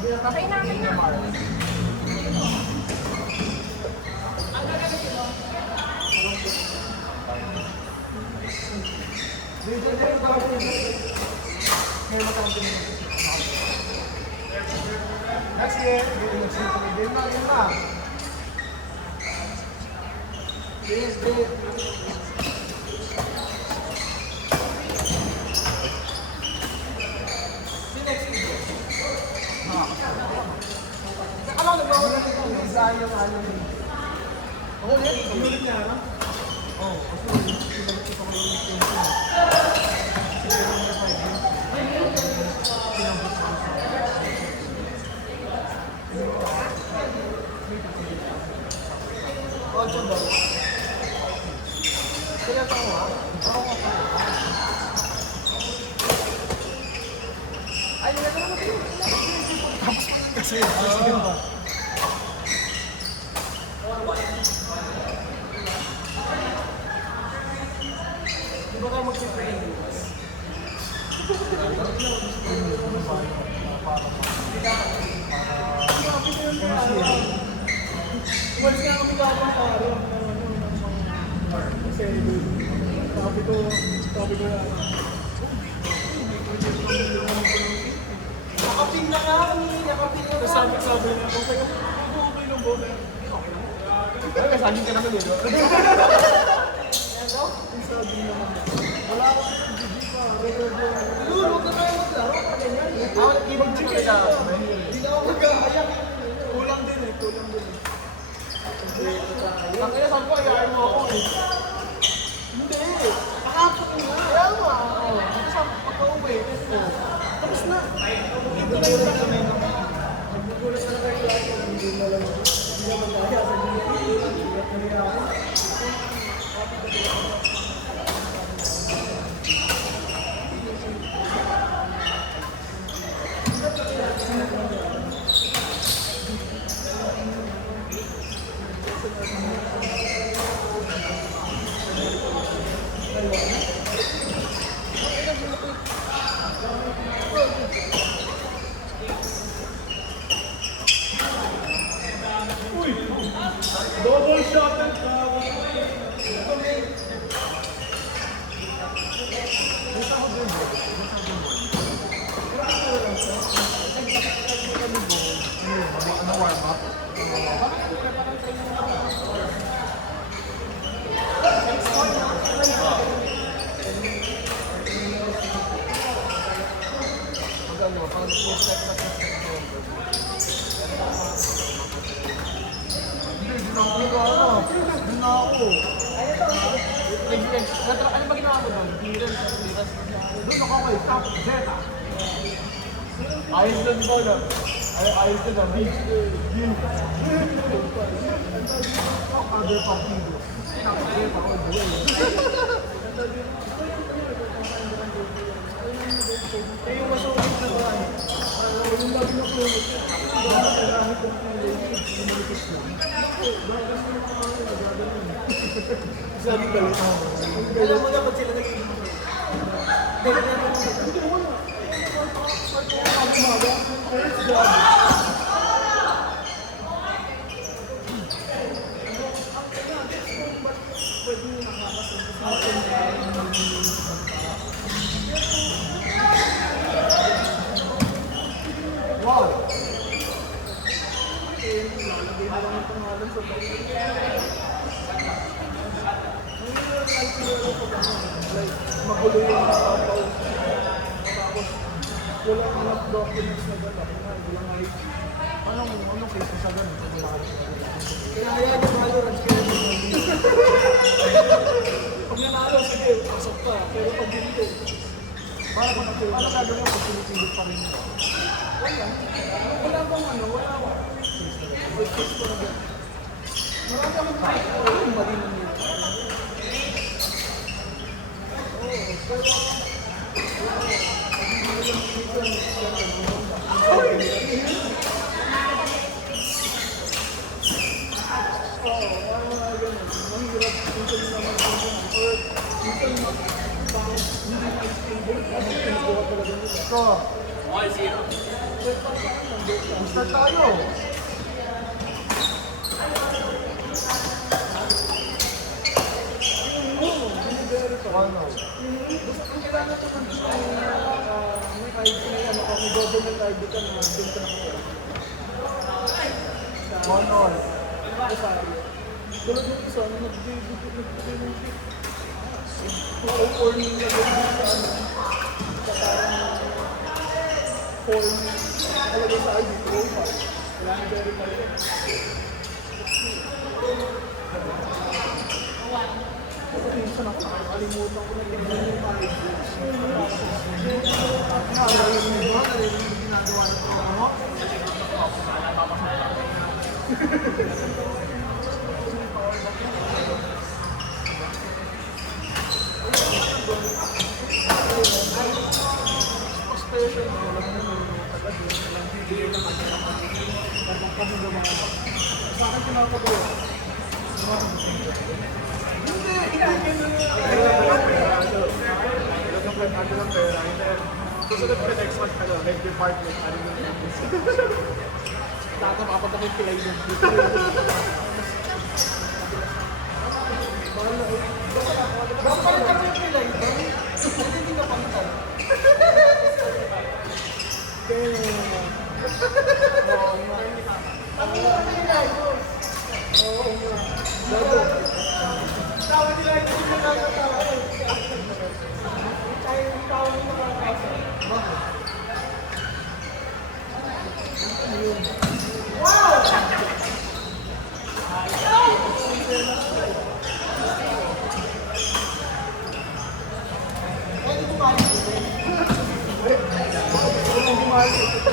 Okay na, okay na. Next year, game na. Yes, ano nagwawala nito? Isa yung ano ni. Oo, ulit niya, no? Oo, kasi pinabot ko pa kayo yung tension. Ocho daw. Kaya tao ha? Oo nga pa. Ay, nila naman ito. Tapos mo lang kasi. Sige ba? Di ba tayo mag-train? Umalis ka kami kapang paro. Kasi sabi ko nakaping na nga kami, nakaping na nga. Sabi niya, kung tayo okay lang ba? Okay, sabi ka naman yun. Sabi naman. Wala ako sa GG pa. Lulu, huwag ka tayo maglaro pa ganyan. Ako nag-ibig ka na. Hindi na ako mag-aayak. Kulang din eh. Ang kaya sabi ko, ayayin mo ako eh. Hindi. Nakapok nga. Kaya nga. Hindi sa pagka-uwi. Tapos na. Ito na yung kami. Nagbugulat na kayo lagi. Hindi na lang. Hindi na magkaya sa double shot and ano ba ginawa mo doon? Doon ako eh, stop, Zeta. Ayos doon ba na? Ayos doon na, beach. Other partido. Zeta all the way. Eh yung masukit na ba? Yung lagi na po. Marami kong pinilitis mo. Sabi ka lang. Alam mo na ba't sila naging wow! Magulo yung papaw. Tapos, walang enough documents na gano'n. Walang ID. Anong case sa gano'n? Kaya yung Valorant kaya pag nanalo, sige, pasok pa. Pero pag hindi, paano gagawin mo? Pagpilipilit pa rin. Wala bang ano? Wala bang marami akong tayo. Ang mali na nila. All zero. Start tayo. Ano? Ang kailangan ito ng may kahit ano ka, may double na card ka na doon ka na kaya. One all. Tulad yung isa, nagbibigay ng pick. Or nila gawin sa ano. Sa parang form. Talaga sa ID, throw pa. Kailangan very pa rin. Kasi minsan ako nakakalimutan ko na tingnan yung ID. Narinig mo yung ginagawa ng programa? Expression ko lang naman agad yun. Walang video lang agad ang pag-ibig. Kami naman. Sa akin pinapagawa. Hindi! Ano lang pera. Susunod ko next month ka lang. Like department. Ano yung lahat na makapatapin kilay doon. Bakit pa rin kami kilay doon? Hindi ka pangtal. Oo nga. Ang ina kami kilay doon. Oo nga. Tawa nila ito yung nakakatawa. Tayo yung tawa yung nakakatawa. Bakit? Wow! Pwede bumalik ito. Pwede bumalik ito.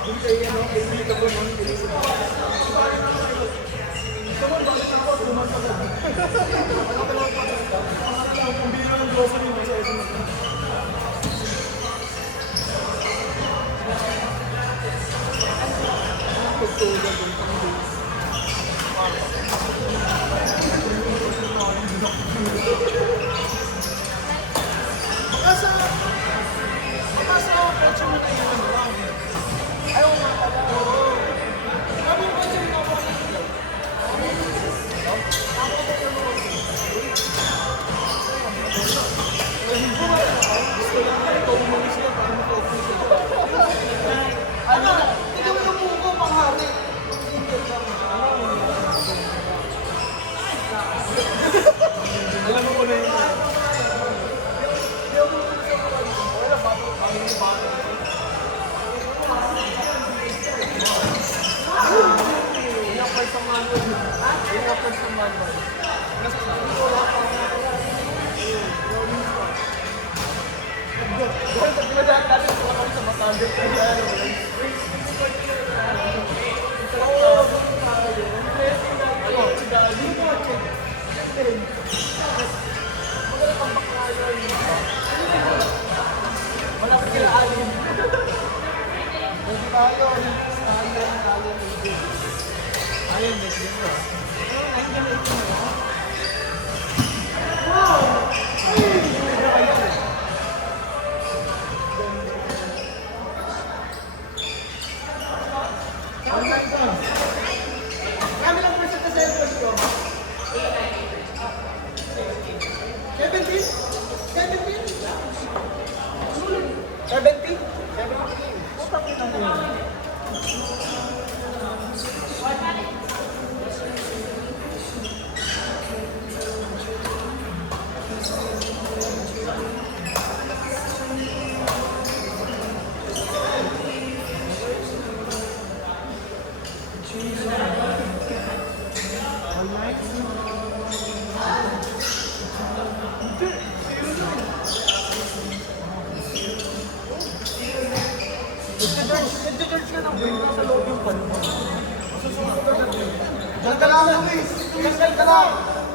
Doon kayo, ano, kayo hindi ka doon, ano, bilis ito. Saman, bakit na ako? Tuman pa doon. Kung biro ng grocery mo sa ito. Baka sa petsa mo tayo naman lang. Ayaw nga pala. Kami yung petsa mo ako nito. Gusto lang ka ikaw mo siya para maka-office siya. Ano? Ikaw yung mungko panghari. Alam mo ko na yun. Wala ba? Ang bago. Yung first sa manual. Yung first sa manual. Nasa sa Dahil pag pinadaan natin sa kami sa matandit na yan. Wala ka kila alin. Hindi tayo. Ayun, next din mo. Wow! Kami lang present na cellphone ko. 17? 17? 17? Putang ina mo yun. Nag-charge ka ng brain sa loob yung pan mo. Susunod ka na din. Diyan ka lang, Luis! Diyan ka lang!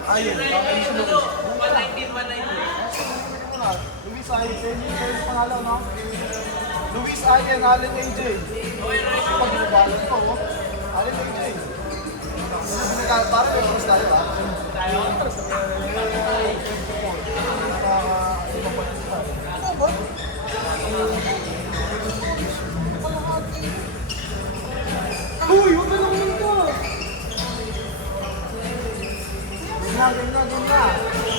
Ayun, kakay sa Luis. 119, 119. Luis Ayen, yung pangalan, no? Luis Ayen, Allen AJ. Pag nagalan ko, Allen AJ. Parang yung Luis tayo, ha? Tayo? Ano ba? Game na.